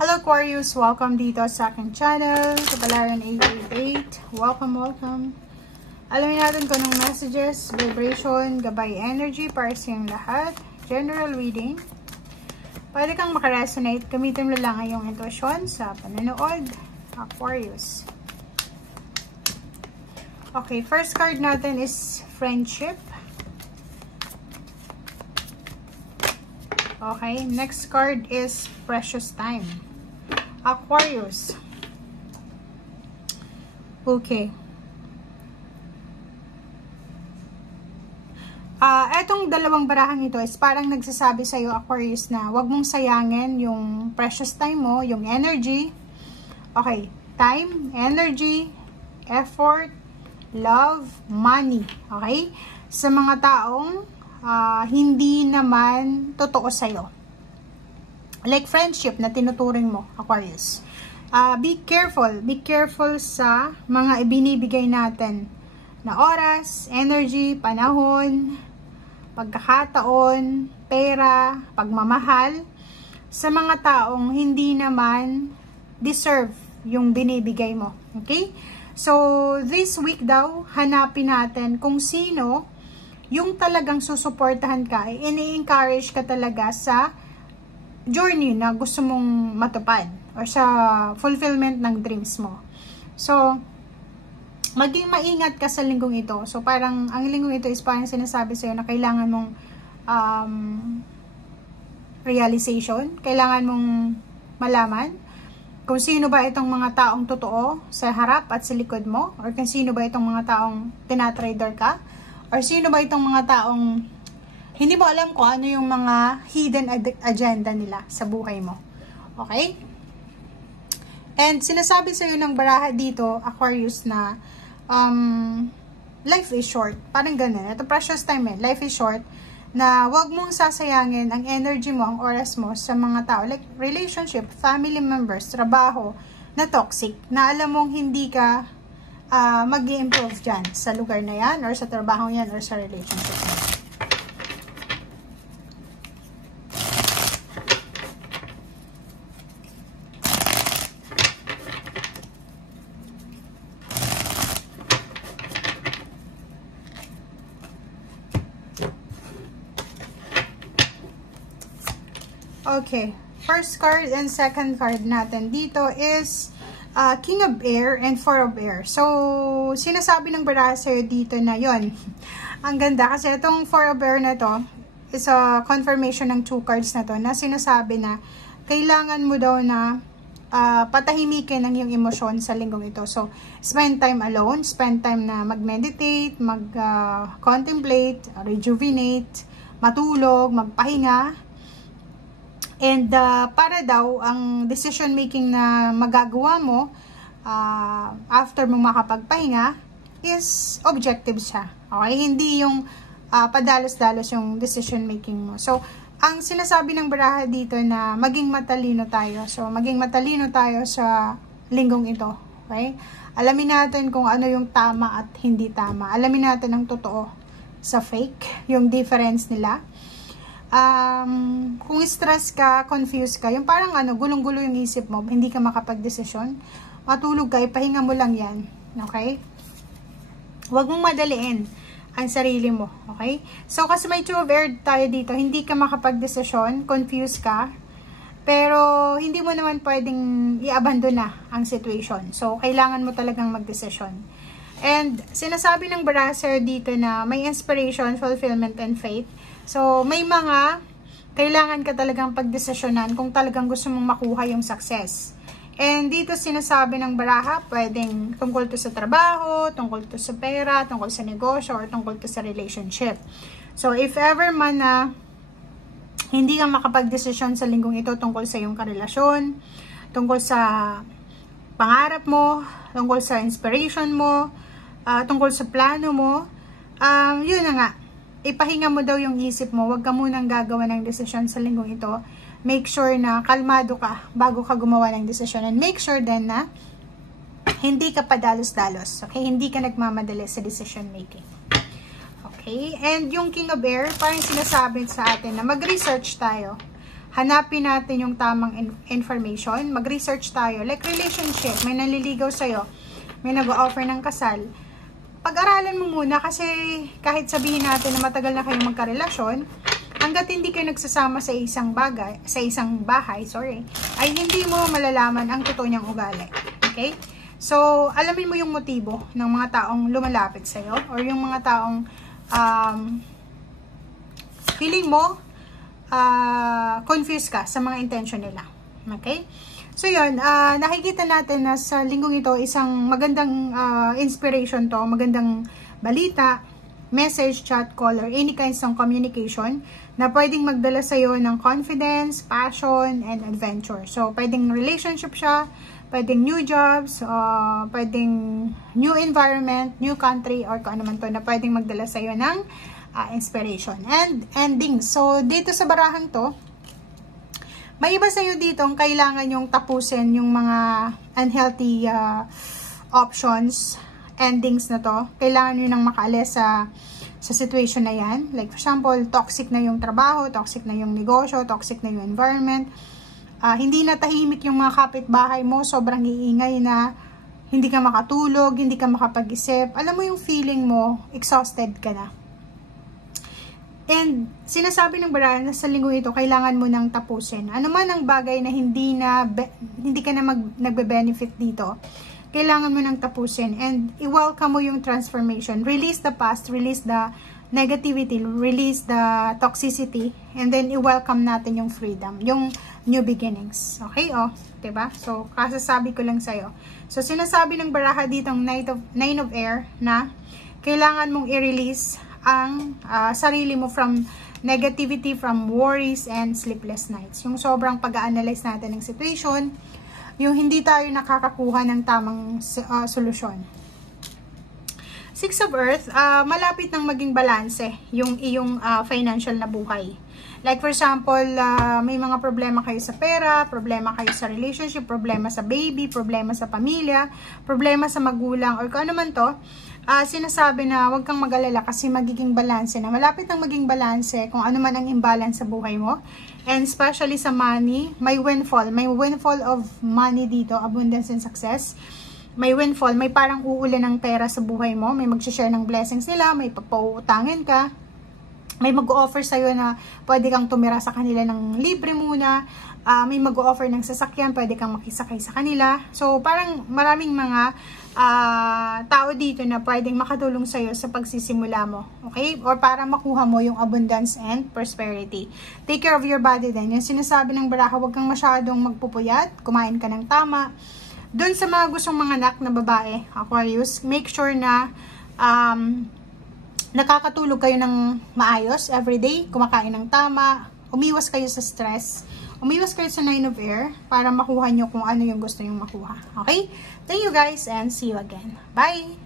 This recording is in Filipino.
Hello Aquarius! Welcome dito sa aking channel, Kapalaran 888. Welcome! Alamin natin kung anong messages, vibration, gabay energy para sa iyong lahat. General reading. Pwede kang makaresonate, gamitin mo lang ang iyong intuition sa panonood, Aquarius. Okay, first card natin is friendship. Okay, next card is precious time. Aquarius. Okay. Etong dalawang barahang ito is parang nagsasabi sa iyo, Aquarius, na wag mong sayangin yung precious time mo, yung energy. Okay, time, energy, effort, love, money. Okay? Sa mga taong hindi naman totoo sa'yo. Like friendship na tinuturing mo, Aquarius. Be careful sa mga ibinibigay natin na oras, energy, panahon, pagkakataon, pera, pagmamahal sa mga taong hindi naman deserve yung binibigay mo. Okay? So, this week daw, hanapin natin kung sino yung talagang susuportahan ka, ini-encourage ka talaga sa journey na gusto mong matupad or sa fulfillment ng dreams mo. So, maging maingat ka sa linggong ito. So, parang, ang linggong ito is parang sinasabi sa'yo na kailangan mong realization, kailangan mong malaman kung sino ba itong mga taong totoo sa harap at sa likod mo, or kung sino ba itong mga taong tinatrader ka, or sino ba itong mga taong hindi mo alam kung ano yung mga hidden agenda nila sa buhay mo. Okay? And sinasabi sa'yo ng baraha dito, Aquarius, na life is short. Parang ganun. Ito precious time life is short. Na wag mong sasayangin ang energy mo, ang oras mo sa mga tao. Like relationship, family members, trabaho na toxic. Na alam mong hindi ka mag-i-improve dyan sa lugar na yan, or sa trabaho yan, or sa relationship na yan. Okay, first card and second card natin dito is King of Air and Four of Air. So, sinasabi ng baraha sa'yo dito na yon. Ang ganda kasi itong Four of Air na to is a confirmation ng two cards na to na sinasabi na kailangan mo daw na patahimikin ang iyong emosyon sa linggong ito. So, spend time alone, spend time na mag-meditate, mag-contemplate, rejuvenate, matulog, magpahinga. And para daw, ang decision making na magagawa mo after mo makapagpahinga is objective siya. Okay? Hindi yung padalos-dalos yung decision making mo. So, ang sinasabi ng baraha dito na maging matalino tayo. So, maging matalino tayo sa linggong ito. Okay? Alamin natin kung ano yung tama at hindi tama. Alamin natin ang totoo sa fake, yung difference nila. Kung stress ka, confused ka, yung parang gulong-gulo yung isip mo, hindi ka makapag-desisyon, matulog ka, ipahinga mo lang yan. Okay? Huwag mong madaliin ang sarili mo. Okay? So, kasi may two of air tayo dito, hindi ka makapag-desisyon, confused ka, pero hindi mo naman pwedeng i-abandon na ang situation. So, kailangan mo talagang mag-desisyon. And, sinasabi ng baraha dito na may inspiration, fulfillment, and faith. So, may mga kailangan ka talagang pagdesisyonan kung talagang gusto mong makuha yung success. And dito sinasabi ng baraha, pwedeng tungkol to sa trabaho, tungkol to sa pera, tungkol sa negosyo, or tungkol to sa relationship. So, if ever man na hindi ka makapagdesisyon sa linggong ito tungkol sa iyong karelasyon, tungkol sa pangarap mo, tungkol sa inspiration mo, tungkol sa plano mo, yun na nga. Ipahinga mo daw yung isip mo, huwag ka munang gagawa ng desisyon sa linggong ito. Make sure na kalmado ka bago ka gumawa ng desisyon. And make sure din na hindi ka padalos-dalos. Okay? Hindi ka nagmamadali sa decision making. Okay? And yung King of Air, parang sinasabi sa atin na mag-research tayo. hanapin natin yung tamang information, mag-research tayo. Like relationship, may naliligaw sa'yo, may nag-offer ng kasal. Pag-aralan mo muna kasi kahit sabihin natin na matagal na kayong magkarelasyon, hanggat hindi kayo nagsasama sa isang bahay, ay hindi mo malalaman ang totoo niyang ugali. Okay? So, alamin mo yung motibo ng mga taong lumalapit sa'yo or yung mga taong feeling mo confused ka sa mga intention nila. Okay? So, yun. Nakikita natin na sa linggong ito, isang magandang inspiration to, magandang balita, message, chat, call, or any kinds of communication na pwedeng magdala sa'yo ng confidence, passion, and adventure. So, pwedeng relationship siya, pwedeng new jobs, pwedeng new environment, new country, or kung ano man to na pwedeng magdala sa'yo ng inspiration. And ending. So, dito sa barahang to, may iba sa'yo dito ang kailangan yung tapusin yung mga unhealthy options, endings na to. Kailangan nyo nang makaalis sa situation na yan. Like, for example, toxic na yung trabaho, toxic na yung negosyo, toxic na yung environment. Hindi na tahimik yung mga kapitbahay mo, sobrang iingay na, hindi ka makatulog, hindi ka makapag-isip. Alam mo yung feeling mo, exhausted ka na. And sinasabi ng barahan na sa linggo ito, kailangan mo nang tapusin. Ano man ang bagay na hindi ka na nagbe-benefit dito, kailangan mo nang tapusin. And i-welcome mo yung transformation. Release the past, release the negativity, release the toxicity, and then i-welcome natin yung freedom, yung new beginnings. Okay? Diba? So, kasasabi ko lang sa'yo. So, sinasabi ng baraha dito ang Nine of Air na kailangan mong i-release ang sarili mo from negativity, from worries and sleepless nights. Yung sobrang pag-a-analyze natin ng situation, yung hindi tayo nakakakuha ng tamang solusyon. Six of Earth, malapit nang maging balanse yung iyong financial na buhay. Like for example, may mga problema kayo sa pera, problema kayo sa relationship, problema sa baby, problema sa pamilya, problema sa magulang, or kung ano man to, sinasabi na huwag kang mag-alala kasi magiging balanse na. Malapit nang maging balanse kung ano man ang imbalance sa buhay mo. And especially sa money, may windfall of money dito, abundance and success. May windfall, may parang uulan ng pera sa buhay mo, may mag-share ng blessings nila, may pagpauutangin ka, may mag-offer sa'yo na pwede kang tumira sa kanila ng libre muna, may mag-offer ng sasakyan, pwede kang makisakay sa kanila. So, parang maraming mga tao dito na pwedeng makatulong sa'yo sa pagsisimula mo. Okay? Or para makuha mo yung abundance and prosperity. Take care of your body din. Yung sinasabi ng baraha, huwag kang masyadong magpupuyat, kumain ka ng tama. Doon sa mga gustong manganak na babae, Aquarius, make sure na nakakatulog kayo ng maayos everyday, kumakain ng tama, umiwas kayo sa stress, umiwas kayo sa Nine of Air para makuha nyo kung ano yung gusto nyong makuha. Okay? Thank you guys and see you again. Bye!